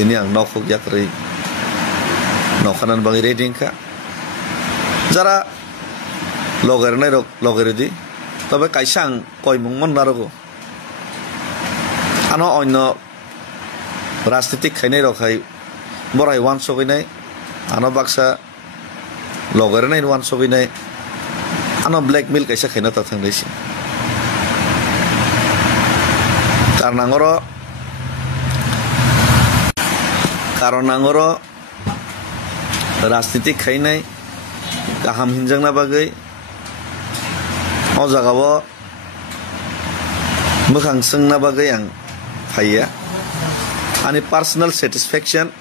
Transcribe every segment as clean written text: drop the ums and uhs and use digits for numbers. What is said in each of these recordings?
tini ang nokuk yakri nokanan bagi reading ka jara loger nai rok loger di tobe kaisang koi mungmon narogo ano onno রাজনীতিক খাইনাই রখাই বড়াই one সবিনাই আনো বাক্সা লগের নাই one সবিনাই আনো blackmail কাইসা খাইনা তা থাংলাইছি কারণ আঙর রাজনীতিক খাইনাই গাহাম হিনজাংনা বাগै অ জাগাও মোখাং सोंना बागै आं फाइया Ani personal satisfaction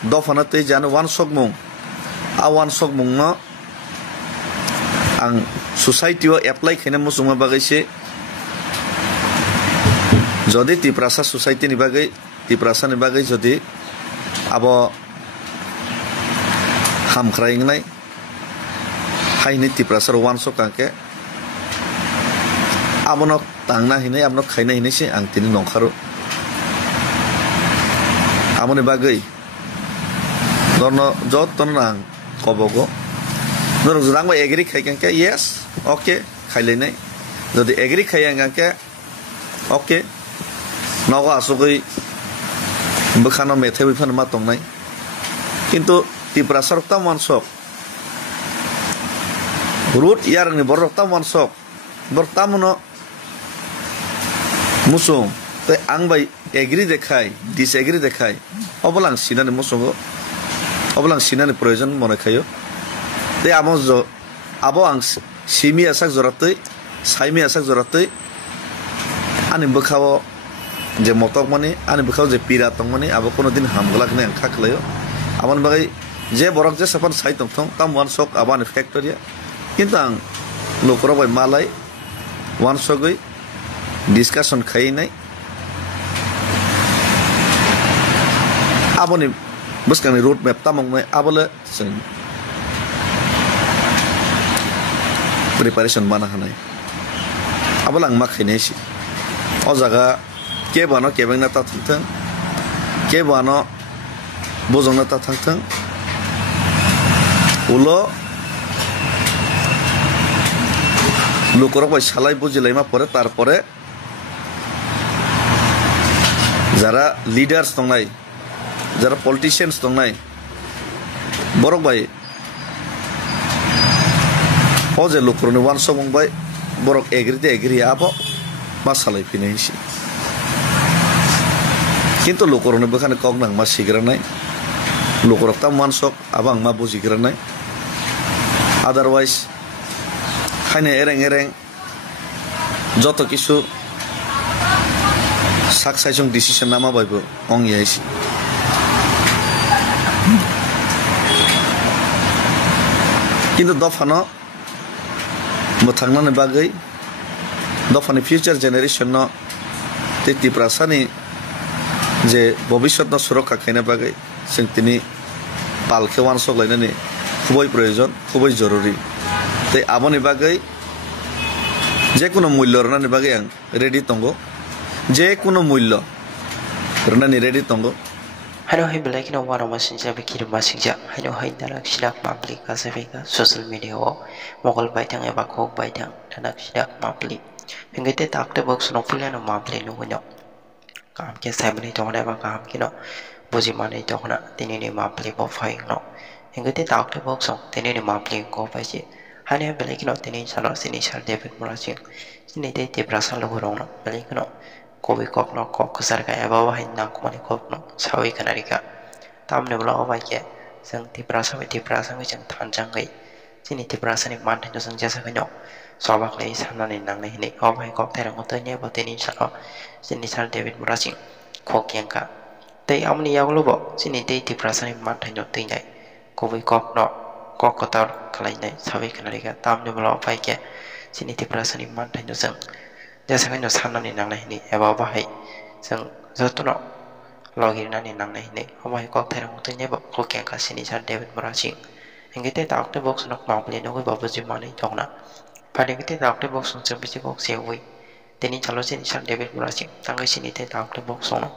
dofana tei jano wan sokmung a wan sokmung no ang society o apply khaina musungma bagaise jodi tiprasa society ni bagai tiprasa ni bagai jodi abo hamkhraing nai haini tiprasa wan sokangke abono tangna hinai abno khaina hinai se ang tini nongkharo amone bagai dorno jot tonang kobogo dorno jurang ba agree khaikan ke yes okay khaile nai jodi agree khaiang ke okay nogo asugoi bukhano methai bifan ma tongnai kintu tiprasar ta mansok root yar ni borok ta mansok bortamuno musung te ang bai agree dekhai disagree dekhai obolang sinani musungo obolang sinani proyojon mone khayo te amojo abo ang simi asak joratei saimi asak joratei ani bukhawo je motok mani ani bukhawo je pira tong mani abo kono din hamglak ne ang khaklayo amon bagai je borok je sapan sai tong thong tam one sok abani factory kintu ang lokoro bai malai one sogoi discussion khai nai aboni buskani road map tamong me abole preparation mana hanai abalang makhinesi o jaga ke bano kebengna ta thangthang ke bano bojongna ta thangthang ulo লোকরক ভাই সালাই বুঝিলাইমা পরে তারপরে যারা leaders দংনাই যারা politicians দংনাই বরক ভাই ও যে লোকরনি one সমং ভাই বরক এগ্রিতে agri আবো মা সালাই ফিনাইছি কিন্তু লোকরনি বখানে কগনাং মা সিগ্রা নাই লোকরক তা মানসক আবাং মা বুঝিগ্রা নাই আদারওয়াইজ খাইনে এরেং এরেং যত কিছু সাকসাইসং ডিসিশন নামা বাইবো অং ইয়াইছি কিন্তু দফানো মোথাংনানি বাগै দফানি ফিউচার জেনারেশন ন তেতি প্রাসানি যে ভবিষ্যৎ ন সুরক্ষা খাইনা বাগै जों তিনি পালকে ওয়ান সকলাইনানি খুবই প্রয়োজন খুবই জরুরি তাই আমনি বাগै যে কোনো মূল্য রনানি বাগै আং রেডি তঙ্গ যে কোনো মূল্য রনানি ready তঙ্গ Hano hai belai kina wara masinja bikir masinja hano hai dalak sidak public kasafika social media wo mogol baitang eba kok baitang dalak sidak public hingete takte box no fulano public no gono kam ke sabni to na ba kam kino buji mane to na tinini public bo fai no hingete takte box so tinini public ko pai je hano hai belai kina tinin salo sini sal debit murasing sini te te brasal lo gorong no belai kino kobi kok no kok kesar kaya bawa hinang kumani kok no sawi kanarika tam ne bla obai ke sang ti prasa me jang thanjang gai sini ti prasa ni man than sang jasa kanyo sobak lei sanna ni nang nei obai kok therang ko tanya bo teni salo sini sal david murasing kok yang ka tei amni yaw lo bo sini te ti prasa ni man than tei nai kobi kok no kok ko tar khalai nai sawi kanarika tam ne bla obai ke sini ti prasa ni man than sang jasa kanyo sanna ni nang nei eba bahai sang jotono login na ni nang nei obai kok therang to ne ba ko kyang ka sini sar david murasing engete takte box nok ma ple no ko babu ji mane jongna pade ngete takte box no chembi kok sewi teni chalo sini sar david murasing tangai sini te takte box no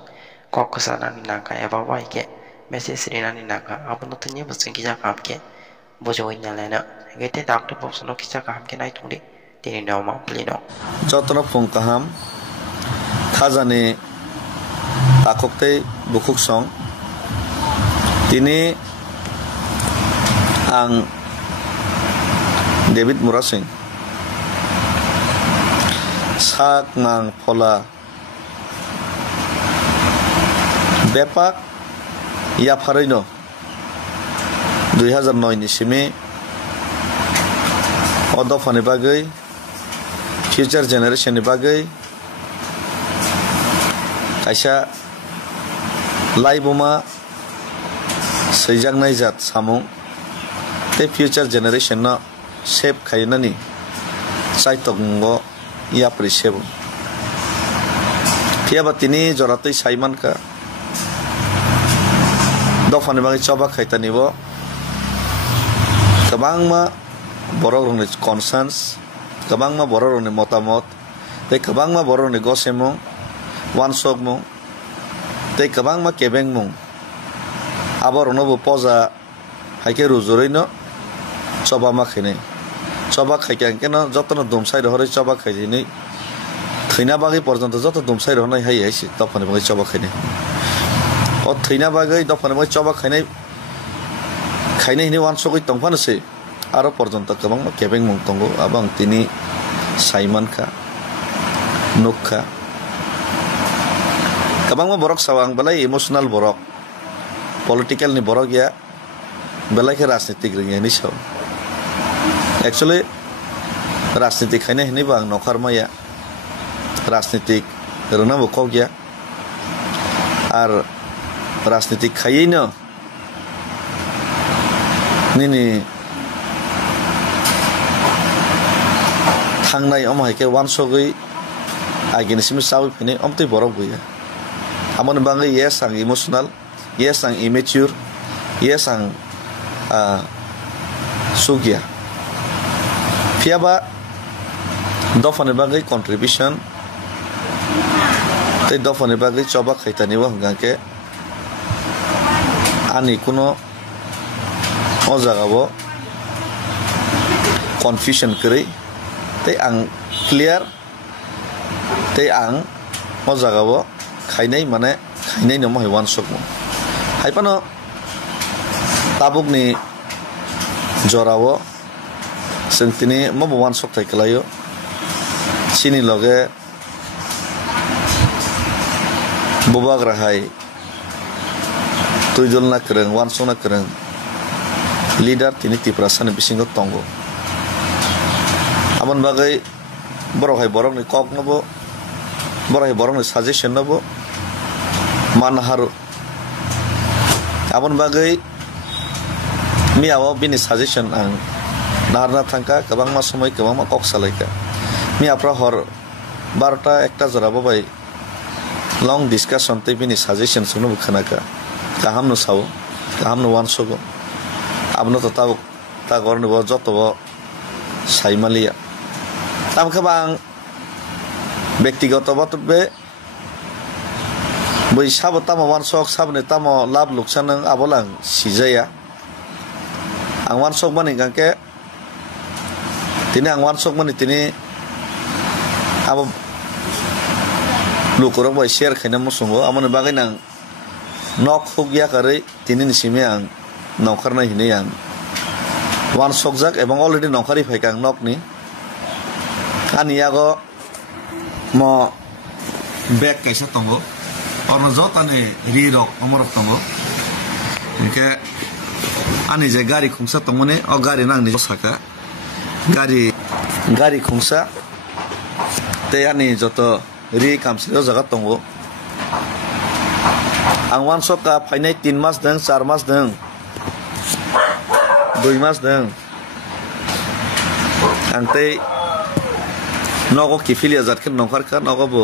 kok kesana ni nangka eba wai ke message rina ni nangka abo no tanya bosing kija kam ke bojoin na lena gete doctor box no kija kam ke nai tungdi tini no ma plino jotno phung kaham khajani takokte bukuk song tini ang David Murasing sak ngang phola bepak ya pharino 2009 ni simi odofani bagai future generation ni bagai kaisa laiboma seijangnai jat samung te future generation no shape khainani saitongo ya prisebo tiaba tini joratei saiman ka dofani bangi choba khaitani bo kabangma borok ni concerns kabangma borok ni motamot te kabangma borok ni gosemo wansok mo te kabangma kebeng mo abor no bo poza haike ruzurino choba ma khine choba khaikang keno jotno dumsai rohore choba khaidini thina bagi porjonto joto dumsai rohnai hai haisi dofani bangi choba khaine o thina bagi dofani bangi choba khainai hini wansokoi tongfanose aro porjonto kabangma kebeng mong tongo abang tini saiman kha nukha kabangma borok sawang belai emotional borok political ni borok ya belai ke rajnitik ringi ni saw actually rajnitik khaine hini bang nokhar maya rajnitik rona bukok ya ar rajnitik khaino nini thangnai om haike wansogoi aginisimi sawi phine omtei borok buya amon bangai yes ang emotional yes ang immature yes ang sugya fiaba dofani bagai contribution te dofani bagai choba khaitani wa hangke ani kuno o jagabo confusion kri te ang clear te ang o jagabo khainai mane khainai no mai wan sok mo haipano tabuk ni jorawo sentini mo wan sok thai klayo sini loge bubag rahai tuijol na kreng wan sok na kreng leader tini tiprasan bisingo tongo amon bagai borok hai borok ni kok nobo borok hai borok ni suggestion nobo manharu amon bagai miawo bini suggestion ang narna thangka kabangma somoi kabangma kok salaika mi apra hor 12টা 1টা jorabo bai long discussion te bini suggestion sunu bukhanaka kaham no sawo kaham no wan sogo abno to ta gorni bo joto bo saimalia tam kabang ব্যক্তিগত botbe boi sabo tamo wan sok sabne tamo lab luksan ang abolang sijaya ang wan sok mani gangke tini ang wan sok mani tini abo lukurok boi share khaina musungo amone bagai nang nok hugya kare tini nisime ang nokar na hine yang wan sokjak ebong already nokari phaikang nok ni ani yago mo back kaisa tongo orno jotane ri rok omorok tongo ke ani je gari khungsa tongone o gari nang ni saka gari khungsa te ani joto ri kamsilo jaga tongo ang wan soka phainai 3 mas dang 4 mas dang 2 mas dang angtei nogo kifilia zatken nongkar ka nogo bo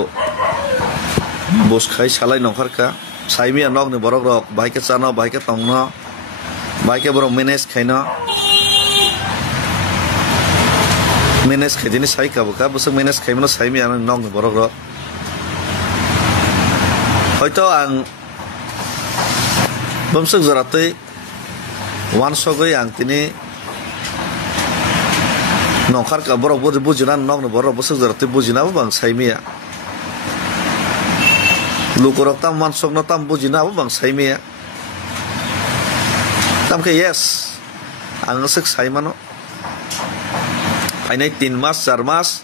bos khai salai nongkar ka saimi nog ni borok rok baike chano baike tongno baike borok manage khaino manage khaidini sai ka buka busuk manage khaimno saimi an nog ni borok rok hoito ang bamsuk joratei wan sogoi ang tini nongkhar ka borok bujina nong borok bamsuk joratei bujina bo bang saimia lukurok tam wan sok no tam bujina bo bang saimia tam ke yes ang sik saimano ainai 3 mas 4 mas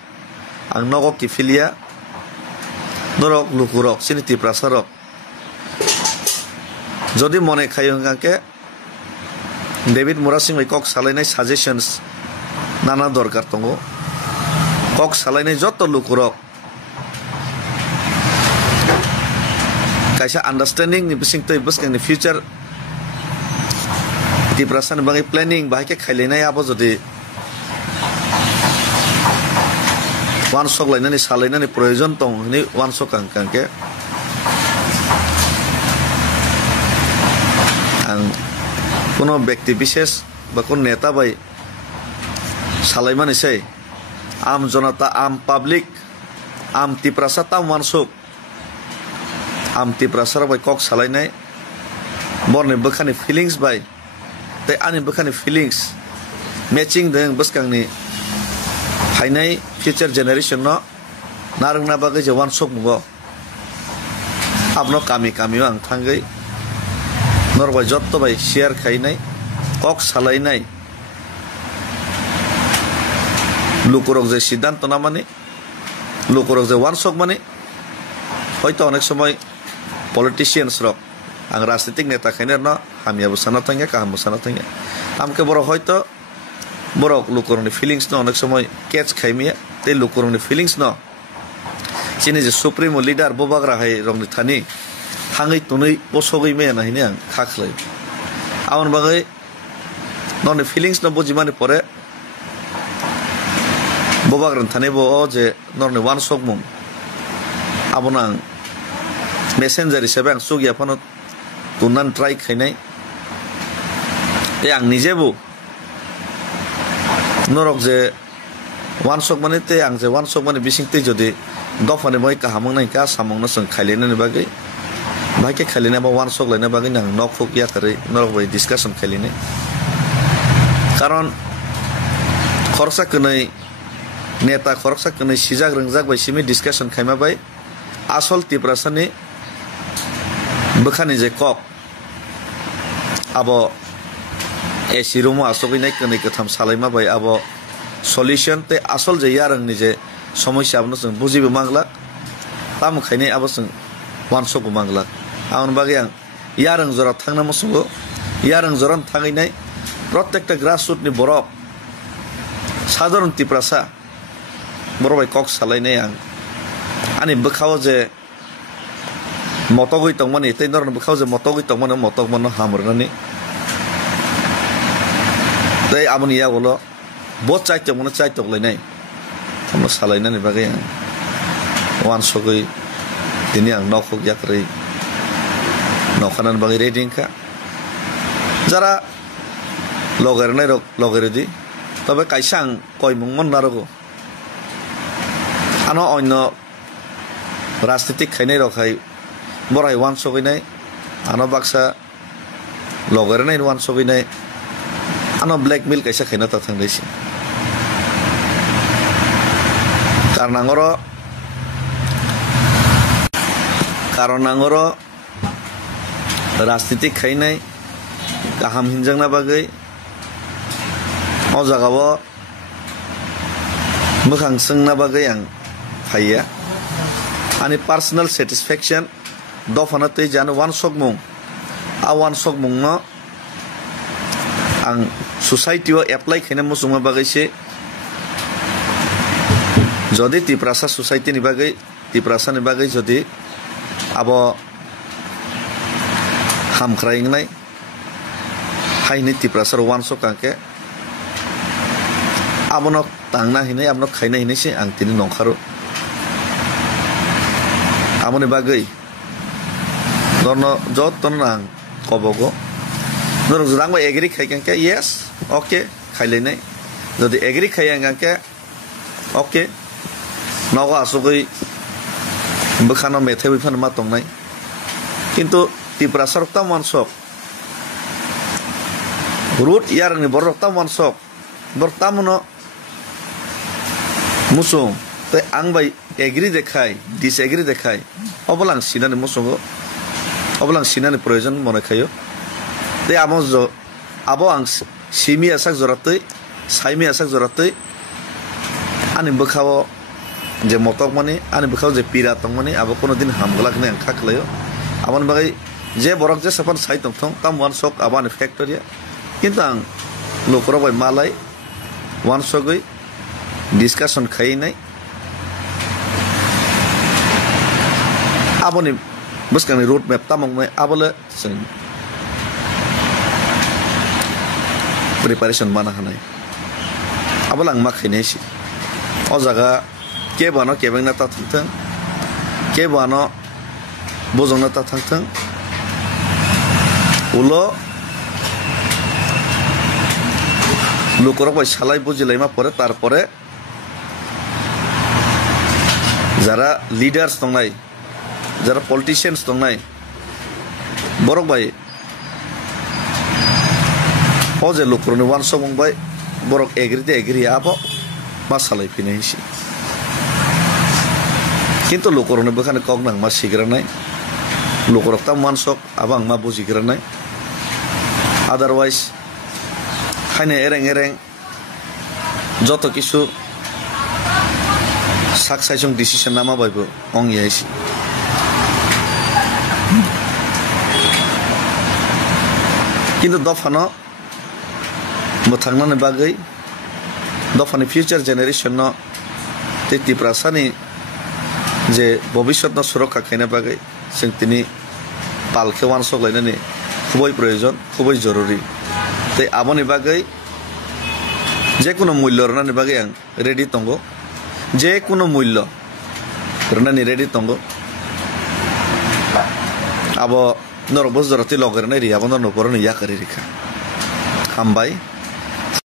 ang nogok kifilia norok lukurok sini tiprasarok jodi mone khayo ngake David Murasing kok salainai suggestions nana dorkar tongo kok salainai joto lukurok kaisa understanding ni bising toi buskang ni future tiprasan bangi planning bahake khailenai abo jodi wan sok lainani salainani proyojon tong ni wan sok kangke ang কোনো ব্যক্তি বিশেষ বা কোন নেতা ভাই সালাইমান এসে আম জনতা আম পাবলিক আম তিপ্রাসা তাম মানসুক আম তিপ্রাসার ভাই কক সালাইনাই বরনে বখানি ফিলিংস ভাই তাই আনি বখানি ফিলিংস ম্যাচিং দেং বসকাংনি ফাইনাই ফিউচার জেনারেশন ন নারংনা বাগै যে ওয়ান সক মুগো আপনো কামি কামিও আং থাঙ্গै নরবাই যত ভাই শেয়ার খাইনাই কক সালাইনাই লুকুরক যে সিদ্ধান্ত না মানে লুকুরক যে ওয়ান সক মানে হয়তো অনেক সময় পলিটিশিয়ানস রক আং রাজনৈতিক নেতা খাইনের ন হামিয়া বসানো থাকে কাহাম বসানো থাকে আমকে বড় হয়তো বড় লুকুরংনি ফিলিংস ন অনেক সময় ক্যাচ খাইমিয়া তে লুকুরংনি ফিলিংস ন চিনি যে সুপ্রিমো লিডার ববাগ্রা হাই রংনি থানি hangai tunai posogoi me na hine ang khakhlai amon bagai non feelings no bojimani pore bobagran thane bo o je non one sok mum abonang messenger hisabe ang sugya phano tunan try khainai e ang nije bo norok je one sok mane te ang je one sok mane bising te jodi dofane moi ka hamang nai ka samong no sang khailene ne bagai bahake khaline ba wan sok laina bagin nang nok khok ya kare norok bai discussion khaline karon khorsa kunai neta khorsa kunai sijak ringjak bai simi discussion khaima bai asol tiprasani bukhani je kok abo esirumo asogoi nai kunai katham salaima bai abo solution te asol je yarang ni je সমস্যা abno sung bujibe mangla tam khaine abo sung wan sok mangla आउन बागियां यारंग जरा थांना मसुगो यारंग जरन थांगैनाय प्रत्येकटा grassroot नि बरक साधारण तिप्रासा बरबाय कक सालायनाय आं आनि बखाव जे मतगै तंगमानि तै नरन बखाव जे मतगै तंगमानि मतक मनो हामरनानि तै आबनि यागोलो बत चाइते मनो चाइतक लायनाय हमनो सालायनानि बागियां वान सगै दिनि आं नखक याक्रै नौखानान बागै रेडिं का जरा लगर नै रक लगर दि तबे काइसां कय मुंगमन नारगो आनो अन्य राजनीतिक खाइनाय रखाय बराय वान सगैनाय आनो बाक्सा लगर नै वान सगैनाय आनो ब्लैकमेल काइसा खाइना ता थांदैसि कारनांगरो राजनीतिक खाइनाय गाहाम हिनजांना बागै अ जागाबो मोखां सोंना बागै आं फाइया आनि पार्सोनेल सेटिस्फेक्शन दफाना तै जानो वान सकमुं आ वान सकमुं न आं सोसाइटियाव एप्लाइ खाइना मुसुमा बागैसे जदि तिप्रासा सोसाइटिनि बागै तिप्रासानि बागै जदि आबो हामख्रायनाय हाइनि तिप्रासार वान सकांके आबनो तांना हिनै आबनो खाइना हिनैसे आं तिनि नंखारो आमनि बागै दरनो जतन आं कबगो नर जुरांबा एग्री खाइकांके यस ओके खाइलायनाय जदि एग्री खाइयांगांके ओके नगो आसगै बखानो मेथाइ बिफान मा तंनाय किन्तु तिप्रासार ताम वानसक root yang ni borok tam wan sok borok tam no musung te ang bai agree dekhai disagree dekhai obolang sinani musungo obolang sinani proyojon mone khayo te abo ang simi asak joratoi saimi asak joratoi ani bokhawo je motok mani ani bokhawo je pira tong mani abo kono din hamgolak ne ang khaklayo amon bagai je borok je sapan sai tong tam wan sok abani factory কিন্তু ang lokoro bai malai wan sogoi discussion khai nai aboni buskani road map tamong mai abole preparation mana hanai abolang ma khainai si o jaga ke bano kebeng na ta thangthang ke bano bojong na ta thangthang ulo লোকরক ভাই সালাই বুঝিলাইমা পরে তারপরে যারা leaders দং নাই যারা politicians দং নাই বরক ভাই ও যে লোকরনি one সমং ভাই বরক এগ্রিতে এগ্রি আবো মা সালাই ফিনাইছি কিন্তু লোকরনি বখানে কক নাং মা সিগরা নাই লোকরক তা মানসক আবাং মা বুঝিগরা নাই আদারওয়াইজ খাইনে এরেং যত কিছু সাকসাইসং ডিসিশন নামা বাইবো অং ইয়াইছি কিন্তু দফানো মোথাংনানি বাগৈ দফানি ফিউচার জেনারেশন ন তেতি প্রাসানি যে ভবিষ্যৎ ন সুরক্ষা খাইনা বাগৈ जों তিনি পালকে ওয়ান সকলাইনানি খুবই প্রয়োজন খুবই জরুরি তাই আমনি বাগৈ যে কোনো মূল্য রনানি বাগৈ আং রেডি তঙ্গ যে কোনো মূল্য রনানি রেডি তঙ্গ আবো নরবস জরতি লগেরনাই রিয়াবন নপরন ইয়া করি রেখা হামবাই